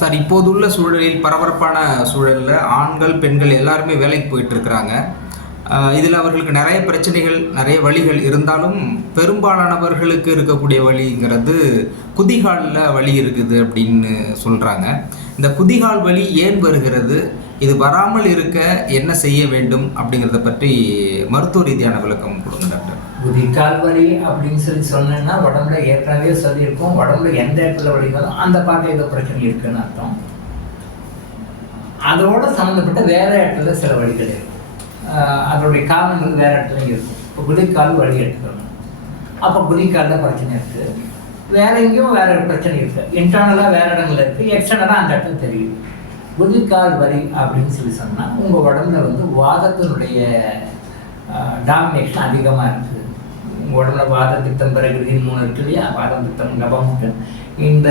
Sir இப்போதுள்ள சூழலில் பரபரப்பான சூழலில் ஆண்கள் பெண்கள் எல்லாருமே வேலைக்கு போயிட்டு இருக்கிறாங்க இதில் அவர்களுக்கு நிறைய பிரச்சனைகள் நிறைய வழிகள் இருந்தாலும் பெரும்பாலானவர்களுக்கு இருக்கக்கூடிய வழிங்கிறது குதிகாலில் வழி இருக்குது அப்படின்னு சொல்கிறாங்க இந்த குதிகால் வலி ஏன் வருகிறது? இது வராமல் இருக்க என்ன செய்ய வேண்டும் அப்படிங்கிறத பற்றி மருத்துவ ரீதியான விளக்கம் கொடுங்க டாக்டர். குதிக்கால் வலி அப்படின்னு சொல்லி சொன்னேன்னா உடம்புல ஏற்கனவே சொல்லியிருக்கோம். உடம்புல எந்த இடத்துல வலி அந்த பாட்டு ஏதோ பிரச்சனை இருக்குன்னு அர்த்தம். அதோட சம்மந்தப்பட்ட வேற இடத்துல சில வழிகள் இருக்கும் அதோடைய காரணங்கள் வேற இடத்துல இருக்கும் இப்போ குதிக்கால் வழி எடுத்துக்கணும். அப்போ குதிக்காலில் பிரச்சனை இருக்குது வேற எங்கேயும் வேற பிரச்சனை இருக்குது இன்டர்னலாக வேற இடங்கள் இருக்குது எக்ஸ்டர்னலாக அந்த இடத்துல தெரியுது. குதிக்கால் வலி அப்படின்னு சொல்லி சொன்னால் உங்கள் உடம்புல வந்து வாதத்தினுடைய டாமினேஷன் அதிகமாக இருக்குது உங்கள் உடம்புல வாத பித்தம் பிறகுதின்னு மூணு இருக்கு இல்லையா? வாதம் பித்தம் கபம் இந்த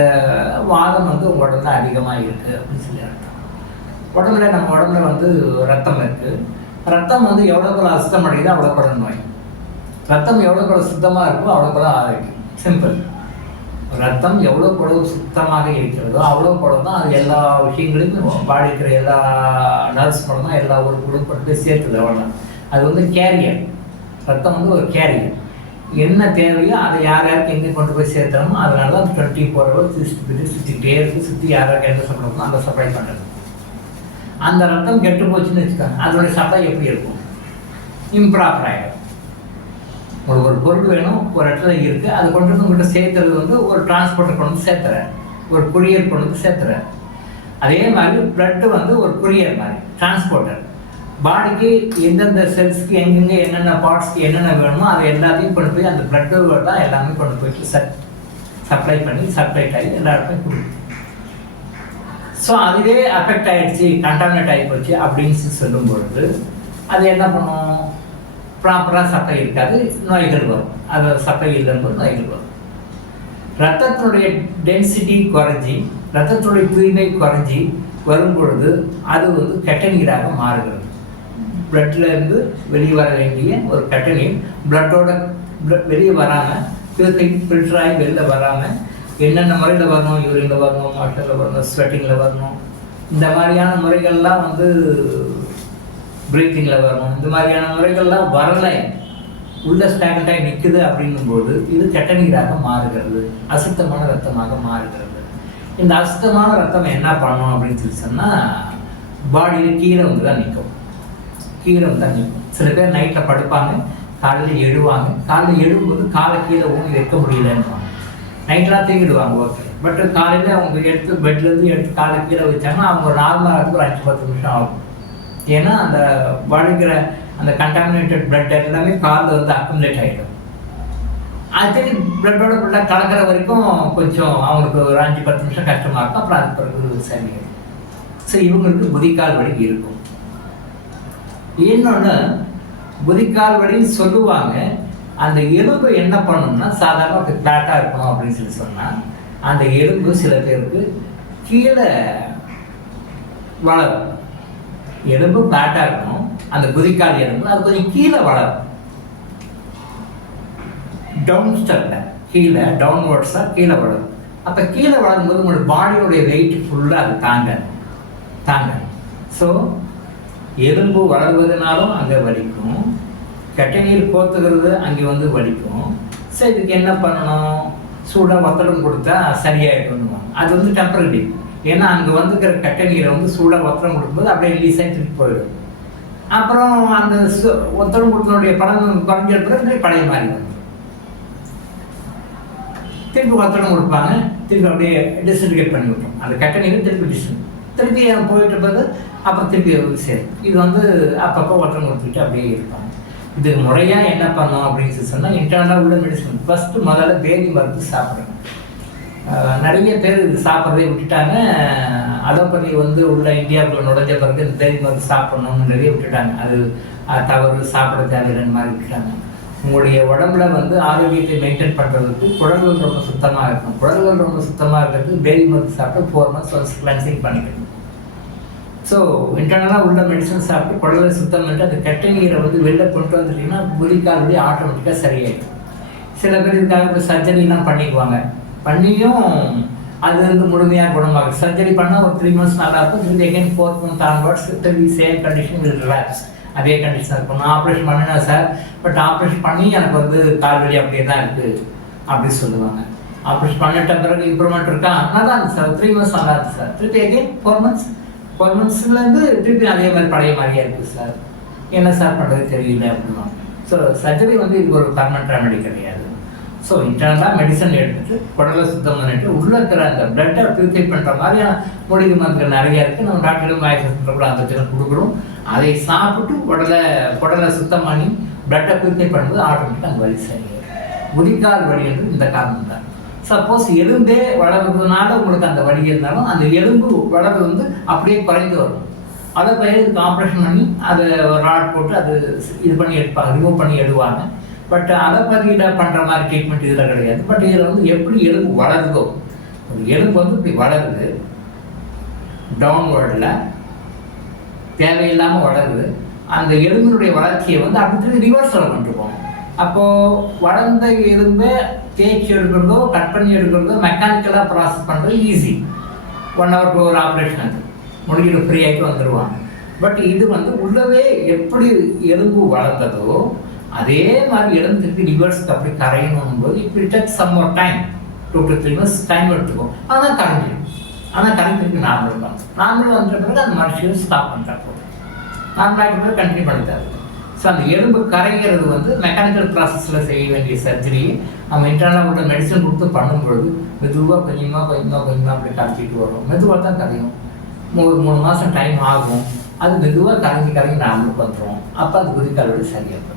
வாதம் வந்து உங்கள் உடம்புல அதிகமாக இருக்குது அப்படின்னு சொல்லி அர்த்தம். உடம்புல நம்ம உடம்புல வந்து ரத்தம் இருக்குது ரத்தம் வந்து எவ்வளோ கூட அசுத்தம் அடையுதோ அவ்வளோக்குள்ள நோய். ரத்தம் எவ்வளோ கூட சுத்தமாக இருக்கோ அவ்வளோக்குள்ள ஆரோக்கியம். சிம்பிள் ரத்தம் எவ்வளோ குழவு சுத்தமாக இருக்கிறதோ அவ்வளோ குழவு தான் அது எல்லா விஷயங்களையும் பாடிக்கிற எல்லா நர்ஸ் குழந்தை எல்லா ஒரு குழு குழுப்பட்டு சேர்த்துது அவ்வளோதான் அது வந்து கேரியர் ரத்தம் வந்து ஒரு கேரியர் என்ன தேவையோ அதை யார் யாருக்கு எங்கே கொண்டு போய் சேர்த்துறோமோ அதனால தான் டுவெண்ட்டி ஃபோர் ஹவர்ஸ் சுற்றி சுற்றிக்கிட்டே இருக்குது சுற்றி யார் யாருக்கு என்ன சொல்லணுமோ அந்த சப்ளை பண்ணுறது அந்த ரத்தம் கெட்டு போச்சுன்னு வச்சுக்கோங்க. அதோடைய சப்ளை எப்படி இருக்கும்? இம்ப்ராப்பர் ஆகிடும் ஒரு ஒரு பொருள் வேணும் ஒரு இடத்துல இருக்குது அது கொண்டு வந்து உங்கள்கிட்ட சேர்த்துறது வந்து ஒரு டிரான்ஸ்போர்ட்டர் கொண்டு வந்து சேர்த்துறேன். ஒரு குரியர் கொண்டு வந்து சேர்த்துறேன். அதே மாதிரி ப்ளட்டு வந்து ஒரு குரியர் மாதிரி டிரான்ஸ்போர்ட்டர் பாடிக்கு எந்தெந்த செல்ஸ்க்கு எங்கெங்கே என்னென்ன பார்ட்ஸ்க்கு என்னென்ன வேணுமோ அது எல்லாத்தையும் கொண்டு போய் அந்த பிளட் தான் எல்லாமே கொண்டு போயிட்டு சப் சப்ளை பண்ணி சப்ளைட் ஆகி எல்லா இடத்தையும் கொடுக்கும். ஸோ அதுவே அஃபெக்ட் ஆகிடுச்சு கண்டாமினேட் ஆகி போச்சு அப்படின்னு சொல்லும் பொழுது அது என்ன பண்ணும்? ப்ராப்பராக சப்பை இருக்காது நோய்கள் வரும். அது சப்பை இல்லைன்னு நோய்கள் வரும். ரத்தத்தினுடைய டென்சிட்டி குறைஞ்சி ரத்தத்தினுடைய தூய்மை குறைஞ்சி வரும் பொழுது அது வந்து கெட்ட நீராக மாறுகிறது. பிளட்ல இருந்து வெளியே வர வேண்டிய ஒரு கெட்ட நீர் பிளட்டோட வெளியே வராமல் ஃபில்டரிங் ஃபில்டர் ஆகி வெளில வராமல் என்னென்ன முறையில் வரணும்? யூரினில் வரணும் வாட்டரில் வரணும் ஸ்வெட்டிங்கில் வரணும். இந்த மாதிரியான முறைகள்லாம் வந்து ப்ரீத்திங்கில் வரணும். இந்த மாதிரியான முறைகள்லாம் வரலை. உள்ள ஸ்டாக்னட்டாகி நிற்குது அப்படிங்கும்போது இது கெட்ட நீராக மாறுகிறது. அசுத்தமான ரத்தமாக மாறுகிறது. இந்த அசுத்தமான ரத்தம் என்ன பண்ணணும் அப்படின்னு சொல்லி சொன்னால் பாடியில் கீழே வந்து தான் நிற்கும். கீழே வந்து தான் சில பேர் நைட்டில் படுப்பாங்க காலையில் எழுவாங்க. காலையில் எழும்போது காலை கீழே ஊங்கி வைக்க முடியலன்னுவாங்க. நைட்லாம் தூங்கிடுவாங்க ஓகே பட் காலையில் அவங்க எடுத்து பெட்லேருந்து எடுத்து காலை கீழே வச்சாங்கன்னா அவங்க நார்மலாக ஒரு அஞ்சு பத்து நிமிஷம் ஆகும். ஏன்னா அந்த வழுக்கிற அந்த கண்டாமினேட்டட் பிளட் எல்லாமே காலில் வந்து அக்குமுலேட் ஆகிடும் அது பிளட்டோட பிளட்டாக கலக்கிற வரைக்கும் கொஞ்சம் அவங்களுக்கு ஒரு அஞ்சு பத்து நிமிஷம் கஷ்டமாக இருக்கும். அப்புறம் அது பிறகு சரியாயிடும் ஸோ இவங்களுக்கு புதிக்கால் வலி இருக்கும். இன்னொன்று புதிக்கால் வழின்னு சொல்லுவாங்க அந்த எலும்பு என்ன பண்ணணும்னா சாதாரண ஃப்ளாட்டாக இருக்கணும் அப்படின்னு சொல்லி சொன்னால் அந்த எலும்பு சில பேருக்கு கீழே வளரும். எலும்பு ஃப்ளாட்டாக இருக்கணும் அந்த குதிக்கால் எலும்பு அது கொஞ்சம் கீழே வளரும். டவுன் ஸ்டெப்பில் கீழே டவுன்வர்ட்ஸாக கீழே வளரும். அப்போ கீழே வளரும்போது உங்களோட பாடியோடைய வெயிட் ஃபுல்லாக அது தாங்க தாங்க ஸோ எலும்பு வளர்வதனாலும் அங்கே வலிக்கும். கெட்ட நீர் கோத்துக்கிறது அங்கே வந்து வலிக்கும். ஸோ இதுக்கு என்ன பண்ணணும்? சூடாக ஒத்தடம் கொடுத்தா சரியாயிடும்னுவாங்க அது வந்து டெம்பரரி ஏன்னா அங்கே வந்துக்கிற கெட்ட நீரை வந்து சூடாக ஒத்தடம் கொடுக்கும்போது அப்படியே ரிலீஸ் திருப்பி போயிடும். அப்புறம் அந்த சு- ஒத்தடம் கொடுத்தனுடைய படம் குறைஞ்ச பிறகு பழைய மாதிரி வந்து திருப்பி ஒத்தடம் கொடுப்பாங்க. திருப்பி அப்படியே டிஸ்இன்டிகேட் பண்ணி விட்டோம் அந்த கெட்ட நீரை திருப்பி டிஸ்இன் திருப்பி போயிட்டு பிறகு அப்புறம் திருப்பி வந்து சேரும். இது வந்து அப்பப்போ ஒற்றம் கொடுத்துட்டு அப்படியே இருப்பாங்க. இதுக்கு முறையாக என்ன பண்ணோம் அப்படின்னு சொல்லி சொன்னால் இன்டர்னலாக உள்ள மெடிசன் ஃபஸ்ட்டு முதல்ல பேதி மருந்து சாப்பிடுங்க நிறைய பேர் இது சாப்பிட்றதே விட்டுட்டாங்க. அலோபதி வந்து உள்ள இந்தியாவுக்குள்ள நுழைஞ்ச பிறகு இந்த பேதி மருந்து சாப்பிடணுன்றதே நிறைய விட்டுட்டாங்க. அது தவறு சாப்பிட தேவையில்லைன்னு மாதிரி விட்டுட்டாங்க. உங்களுடைய உடம்புல வந்து ஆரோக்கியத்தை மெயின்டைன் பண்ணுறதுக்கு குழல்கள் ரொம்ப சுத்தமாக இருக்கும் குழல்கள் ரொம்ப சுத்தமாக இருக்கிறதுக்கு பேதி மருந்து சாப்பிட்டு ஃபோர் மந்த்ஸ் ஒன்ஸ் கிளன்சிங் பண்ணிக்கணும். ஸோ இன்டர்னலாக உள்ள மெடிசன் சாப்பிட்டு குடலை சுத்தம் பண்ணிட்டு அந்த கெட்ட நீரை வந்து வெளில கொண்டு வந்துட்டீங்கன்னா புலிக்கால் வழி ஆட்டோமேட்டிக்காக சரியாயிடும். சில பேர் இதுக்காக இப்போ சர்ஜரிலாம் பண்ணிக்குவாங்க. பண்ணியும் அது வந்து முழுமையாக குணமாகும். சர்ஜரி பண்ணால் ஒரு த்ரீ மந்த்ஸ் நல்லா இருக்கும். திரும்பி எகைன் ஃபோர் மந்த் ஆன்வர்ட்ஸ் திரும்பி சேம் கண்டிஷன் வில் ரிலாக்ஸ் அதே கண்டிஷன் இருக்கும். நான் ஆப்ரேஷன் பண்ணினேன் சார் பட் ஆப்ரேஷன் பண்ணி எனக்கு வந்து கால் வலி அப்படியே தான் இருக்குது அப்படி சொல்லுவாங்க. ஆப்ரேஷன் பண்ணிட்ட பிறகு இம்ப்ரூவ்மெண்ட் இருக்கா? நல்லா இருந்துச்சு சார் த்ரீ மந்த்ஸ் நல்லா இருந்துச்சு சார் திருப்பி எகைன் ஃபோர் மந்த்ஸ் ஃபோர் திருப்பி அதே மாதிரி பழைய மாதிரியே இருக்குது சார். என்ன சார் பண்ணுறது தெரியல அப்படின்னா. ஸோ சர்ஜரி வந்து இது ஒரு பர்மனண்ட் ரெமெடி கிடையாது. ஸோ இன்டர்னலாக மெடிசன் எடுத்துட்டு குடலை சுத்தம் பண்ணிட்டு உள்ளே இருக்கிற அந்த பிளட்டை பியூரிஃபை பண்ணுற மாதிரியான மூலிகை மருந்துகள் நிறைய இருக்குது நம்ம டாக்டரும் வாய்ஸ் கூட அந்த தினம் கொடுக்குறோம். அதை சாப்பிட்டு உடலை குடலை சுத்தம் பண்ணி பிளட்டை பியூரிஃபை பண்ணும்போது ஆட்டோமேட்டிக்காக அந்த வலி சரியாயிடும் முதிக்கால் வலி என்று இந்த காரணம் தான். சப்போஸ் எலும்பே வளர்றதுனால உங்களுக்கு அந்த வலி இருந்தாலும் அந்த எலும்பு வளர்றது வந்து அப்படியே குறைந்து வரும். அதை பயிருக்கு ஆப்ரேஷன் பண்ணி அதை ராட் போட்டு அது இது பண்ணி எடுப்பாங்க ரிமூவ் பண்ணி எடுவாங்க. பட் அதை பதில பண்ணுற மாதிரி ட்ரீட்மெண்ட் இதில் கிடையாது. பட் இதில் வந்து எப்படி எலும்பு வளருதோ ஒரு எலும்பு வந்து இப்படி வளருது. டவுன்வேர்டில் தேவையில்லாமல் வளருது. அந்த எலும்பினுடைய வளர்ச்சியை வந்து அடுத்தது ரிவர்ஸில் கொண்டு அப்போது வளர்ந்த எலும்பை தேய்ச்சி எடுக்கிறதோ கட் பண்ணி எடுக்கிறதோ மெக்கானிக்கலாக ப்ராசஸ் பண்ணுறது easy one hour two hour operation அது. முடிஞ்சிட்டு ஃப்ரீ ஆகிட்டு வந்துடுவாங்க பட் இது வந்து உள்ளவே எப்படி எலும்பு வளர்ந்ததோ அதே மாதிரி எலும்பு திருப்பி ரிவர்ஸ்க்கு அப்படி கரையணும் போது இப்படி take some more time two to three months time எடுத்துக்கும். ஆனால் கரைஞ்சிடும் ஆனால் கரைஞ்சிருக்கு நார்மல் தான் நார்மல் வந்த பிறகு அந்த மனுஷன் ஸ்டாப் பண்ணுறப்போ நார்மலாக கண்டினியூ பண்ணிட்டாரு. ஸோ அந்த எலும்பு கரைகிறது வந்து மெக்கானிக்கல் ப்ராசஸில் செய்ய வேண்டிய சர்ஜரி நம்ம இன்டர்னலாக உள்ள மெடிசன் கொடுத்து பண்ணும்பொழுது மெதுவாக கொஞ்சமாக கொஞ்சமாக கொஞ்சமாக அப்படி கரைச்சிட்டு வரும். மெதுவாக தான் கரையும். ஒரு மூணு மாதம் டைம் ஆகும். அது மெதுவாக கரைஞ்சி கரைஞ்சி நாமளுக்கு வந்துடும் அப்போ அது குதிக்காலோட சரியாக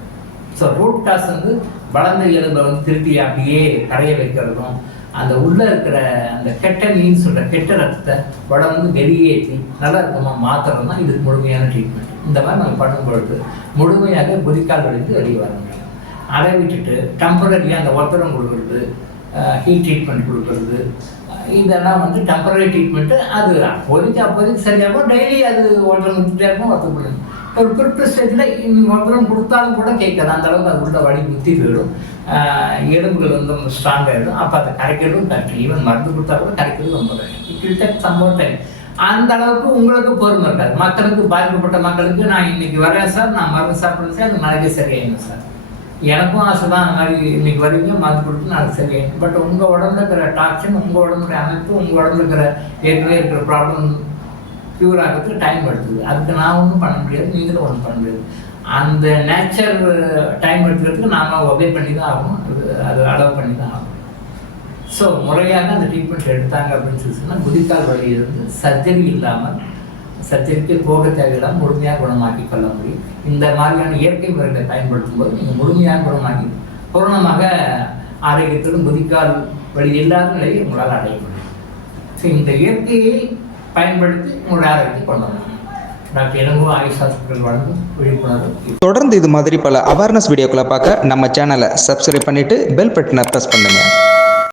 ஸோ ரூட் காஸ் வந்து வளர்ந்த எலும்பை வந்து திருப்பி அப்படியே கரைய வைக்கிறதும் அந்த உள்ளே இருக்கிற அந்த கெட்ட மீன் சொல்கிற கெட்ட ரத்தத்தை உடம்பு வந்து வெளியேற்றி நல்லா இருக்கமாக மாத்திரம் தான் இதுக்கு முழுமையான ட்ரீட்மெண்ட் இந்த மாதிரி நம்ம பண்ணும்பொழுது முழுமையாக குதிக்கால் வலிந்து வெளியே வர முடியும் அதை விட்டுட்டு டெம்பரரியாக அந்த ஒத்தரம் கொடுக்குறது ஹீட் ட்ரீட்மெண்ட் கொடுக்குறது இதெல்லாம் வந்து டெம்பரரி ட்ரீட்மெண்ட்டு அது அப்போதைக்கு அப்போதைக்கு சரியாகும் டெய்லி அது ஒத்தரம் கொடுத்துட்டே இருக்கும் ஒரு குறிப்பிட்ட ஸ்டேஜில் நீங்கள் ஒருத்தரம் கொடுத்தாலும் கூட கேட்காது அந்த அளவுக்கு அது உள்ள வழி முத்தி போயிடும் எலும்புகள் வந்து ஸ்ட்ராங் ஆகிடும் அப்போ அதை கரைக்கிறதும் கரெக்ட். ஈவன் மருந்து கொடுத்தா கூட கரைக்கிறது ரொம்ப correct. It will take some time அந்த அளவுக்கு உங்களுக்கு பொறுமை இருக்காது. மக்களுக்கு பாதிக்கப்பட்ட மக்களுக்கு நான் இன்னைக்கு வரேன் சார் நான் மருந்து சாப்பிட்றேன் சார் அந்த நாளைக்கே சரியாயிடும் சார். எனக்கும் ஆசை தான் அந்த மாதிரி இன்னைக்கு வரீங்க மருந்து கொடுத்து நாளைக்கு சரியாயிடும். பட் உங்கள் உடம்புல இருக்கிற டாக்ஸின் உங்கள் உடம்புடைய அமைப்பு உங்கள் உடம்புல இருக்கிற ஏற்கனவே இருக்கிற ப்ராப்ளம் க்யூர் ஆகிறதுக்கு டைம் எடுத்துது. அதுக்கு நான் ஒன்றும் பண்ண முடியாது நீங்களும் ஒன்றும் பண்ண முடியாது. அந்த நேச்சர் டைம் எடுத்துக்கிறதுக்கு நாம் ஒபே பண்ணி தான் ஆகணும். அது அலோவ் பண்ணி தான் ஆகணும். ஸோ முறையாக அந்த ட்ரீட்மெண்ட் எடுத்தாங்க அப்படின்னு சொல்லி சொன்னால் குதிக்கால் வழியிலிருந்து இருந்து சர்ஜரி இல்லாமல் சர்ஜரிக்கு போக தேவையில்லாமல் முழுமையாக குணமாக்கி கொள்ள முடியும். இந்த மாதிரியான இயற்கை முறைகளை பயன்படுத்தும் போது நீங்கள் முழுமையாக குணமாக்கி பூரணமாக ஆரோக்கியத்துடன் குதிக்கால் வழி இல்லாத நிலையை உங்களால் அடைய முடியும். ஸோ இந்த இயற்கையை பயன்படுத்தி உங்களுடைய ஆரோக்கியத்தை கொண்டு வரலாம் ஹாஸ்பிட்டல் வழங்கும் விழிப்புணர்வு தொடர்ந்து இது மாதிரி பல அவேர்னஸ் வீடியோக்களை பார்க்க நம்ம சேனலை சப்ஸ்கிரைப் பண்ணிட்டு பெல் பட்டனை ப்ரெஸ் பண்ணுங்க.